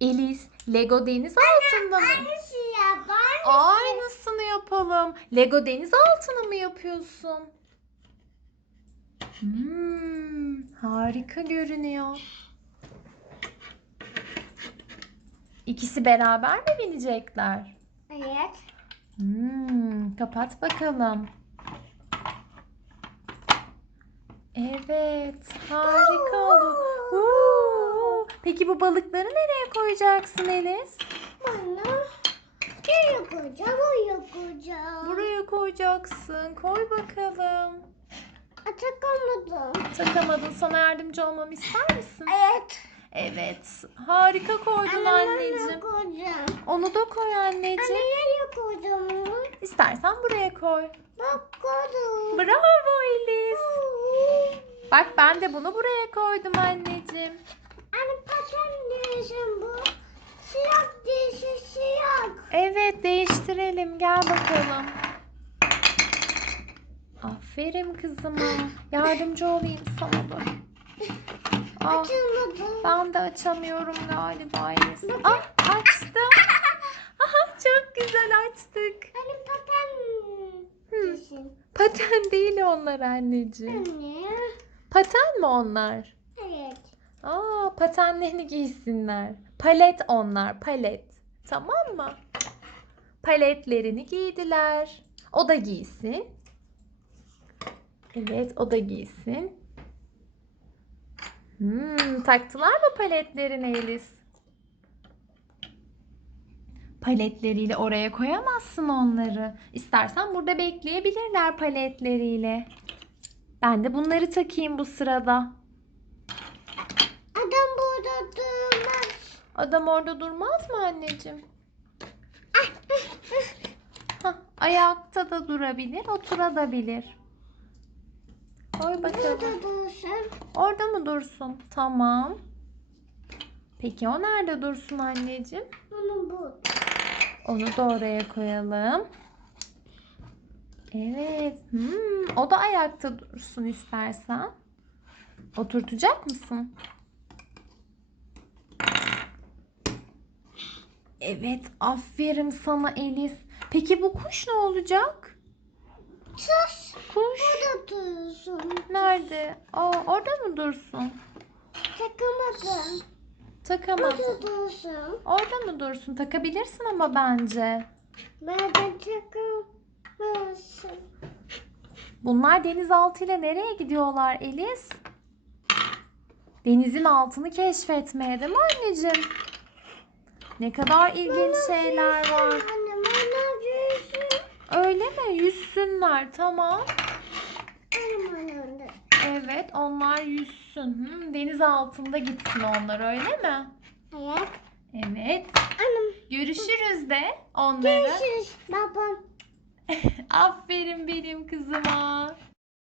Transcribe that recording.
Elis, Lego deniz altında mı? Aynısı ya ben. Aynısını yapalım. Lego deniz altına mı yapıyorsun? Hmm, harika görünüyor. İkisi beraber mi binecekler? Evet. Hmm, kapat bakalım. Evet, harika oldu. Huu. Peki bu balıkları nereye koyacaksın Elis? Bana şuraya koyacağım, oraya koyacağım. Buraya koyacaksın. Koy bakalım. Atakamadın. Takamadın. Sana yardımcı olmamı ister misin? Evet. Evet. Harika koydun anneciğim. koyacağım. Onu da koy Anne anneciğim. nereye koyacağım onu? İstersen buraya koy. Bak koydum. Bravo Elis. Bak ben de bunu buraya koydum anneciğim. Anne paten değilsin bu. Siyah değilsin siyah. Evet değiştirelim. Gel bakalım. Aferin kızıma. Yardımcı olayım sana dur. Ah, Açılmadı. ben de açamıyorum galiba Elis. Ah, açtım. Aha, çok güzel açtık. Anne paten Hı. değilsin. Paten değil onlar anneciğim. Anne. Paten mi onlar? Aa, patenlerini giysinler. Palet onlar, palet. Tamam mı? Paletlerini giydiler. O da giysin. Evet, o da giysin. Hmm, taktılar mı paletlerini Elis? Paletleriyle oraya koyamazsın onları. İstersen burada bekleyebilirler paletleriyle. Ben de bunları takayım bu sırada. Adam burada durmaz. Adam orada durmaz mı anneciğim? Hah, ayakta da durabilir, oturabilir. Koy bakalım. Burada dursun. Orada mı dursun? Tamam. Peki o nerede dursun anneciğim? Bunu bu. Onu da oraya koyalım. Evet. Hmm, o da ayakta dursun istersen. Oturtacak mısın? Evet, aferin sana Elis. Peki bu kuş ne olacak? Sus. Kuş Burada dursun. nerede? Aa, orada mı dursun? Takamadım. Takamaz. Burada dursun. Orada mı dursun? Takabilirsin ama bence. Ben de takamazsın. Bunlar denizaltı ile nereye gidiyorlar Elis? Denizin altını keşfetmeye değil mi anneciğim? Ne kadar ilginç şeyler var. Anne bana düşsün. Öyle mi? Yüzsünler. Tamam. Evet onlar yüzsün. Hmm, deniz altında gitsin onlar öyle mi? Evet. Evet. Annem. Görüşürüz de onları. Görüşürüz babam. Aferin benim kızıma.